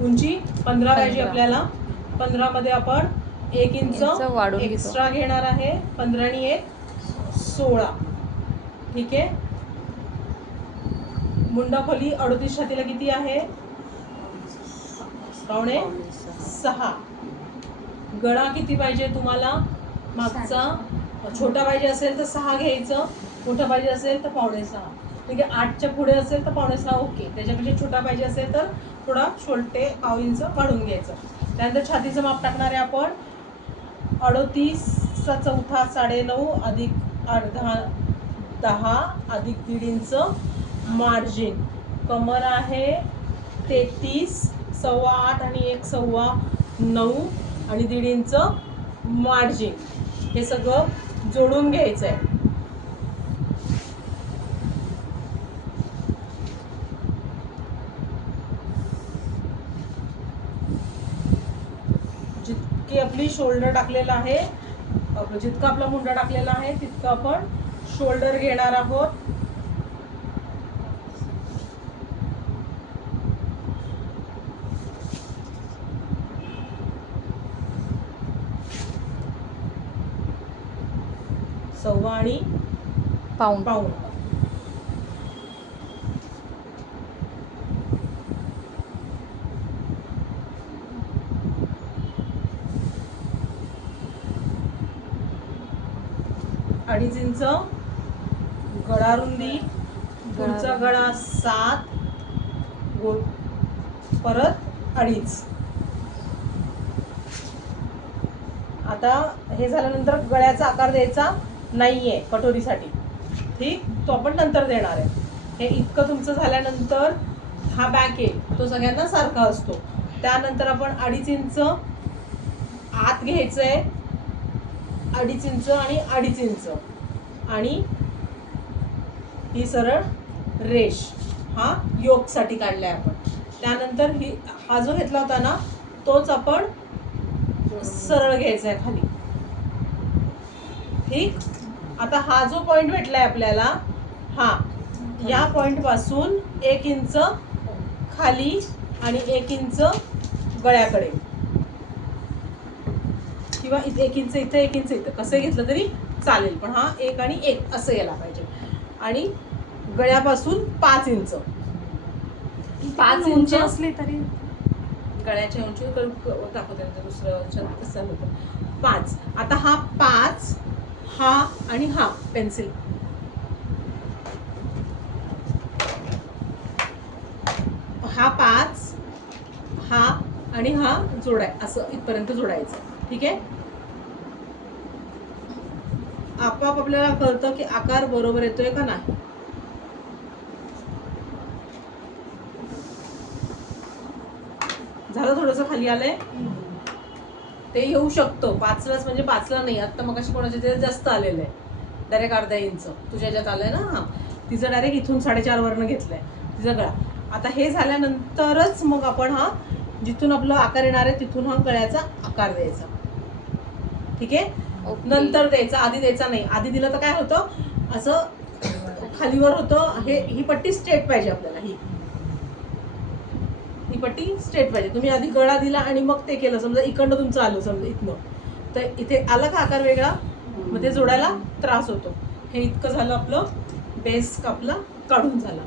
उंची 15 पाहिजे आपल्याला. 15 मध्ये आपण 1 इंच एक्स्ट्रा घेणार आहे. 15 आणि 1 16. ठीक आहे. मुंडा खोली 38 छातीला किती आहे? 5.5. गळा किती पाहिजे तुम्हाला? मागचा छोटा पाहिजे असेल तर 6 घ्यायचं, मोठा पाहिजे असेल तर 5.5. ठीक आहे. 8च्या पुढे असेल तर 5.5 ओके. त्याच्यापेक्षा छोटा पाहिजे असेल तर थोडा शोल्टे 1/2 इंच वाढून घ्यायचं. त्यानंतर छातीचं माप टाकणार आहे आपण. 38चा चौथा 9.5 अधिक 10 अधिक 1.5 इंच मार्जिन. कमर आहे 33, 8.25 आणि 1 सव्वा 9 आणि 1.5 इंच मार्जिन. हे सगळं जोडून घ्यायचं आहे. जितकी आपली शोल्डर टाकलेला आहे, जितका आपला मुंडा टाकलेला आहे तितकं आपण शोल्डर घेणार आहोत. सव्वा आणि पाऊण. अडीच इंच गळा रुंदी. पुढचा गळा 7, परत 2.5. आता हे झाल्यानंतर गळ्याचा आकार द्यायचा नाहीये कटोरीसाठी. ठीक, तो आपण नंतर देणार आहे. हे इतकं तुमचं झाल्यानंतर हा बॅक आहे तो सगळ्यांना सारखा असतो. त्यानंतर आपण 2.5 इंच आत घ्यायचंय, 2.5 इंच आणि 2.5 इंच आणि ही सरळ रेष हा योकसाठी काढलाय आपण. त्यानंतर हा जो घेतला होता ना तोच आपण सरळ घ्यायचा आहे खाली. ठीक. आता हा जो पॉइंट भेटलाय आपल्याला, हा या पॉइंट पासून 1 इंच खाली आणि 1 इंच गळ्याकडे, किंवा 1 इंच इथं 1 इंच इथं कसं घेतलं तरी चालेल, पण हा 1 आणि 1 असं यायला पाहिजे. आणि गळ्यापासून 5 इंच, 5 इंच असली तरी गळ्याच्या उंची दाखवते दुसरं 5. आता हा 5, हा आणि हा पेन्सिल, हा 5, हा आणि हा असं इथपर्यंत जोडायचं. ठीक आहे. आपोआप आपल्याला कळतं की आकार बरोबर येतोय का नाही. झालं. थोडंसं खाली आलंय ते येऊ शकतं 5लाच, म्हणजे 5ला नाही. आता मग अशी कोणाच्या तरी जास्त आलेलं आहे, डायरेक्ट 1/2 इंच तुझ्या ह्याच्यात आलंय ना. हा, तिचं डायरेक्ट इथून 4.5 वरनं घेतलंय तिचा गळा. आता हे झाल्यानंतरच मग आपण हा जिथून आपला आकार येणार आहे तिथून हा गळ्याचा आकार द्यायचा. ठीक आहे. नंतर द्यायचा, आधी द्यायचा नाही. आधी दिलं तर काय होतं, असं खालीवर होतं. ही पट्टी स्ट्रेट पाहिजे आपल्याला. ही पट्टी स्ट्रेट पाहिजे. तुम्ही आधी गळा दिला आणि मग ते केलं, समजा इकडनं तुमचं आलं, समजा इथनं, तर इथे आला का आकार वेगळा, मग ते जोडायला त्रास होतो. हे इतकं झालं आपलं बेस आपला काढून झाला.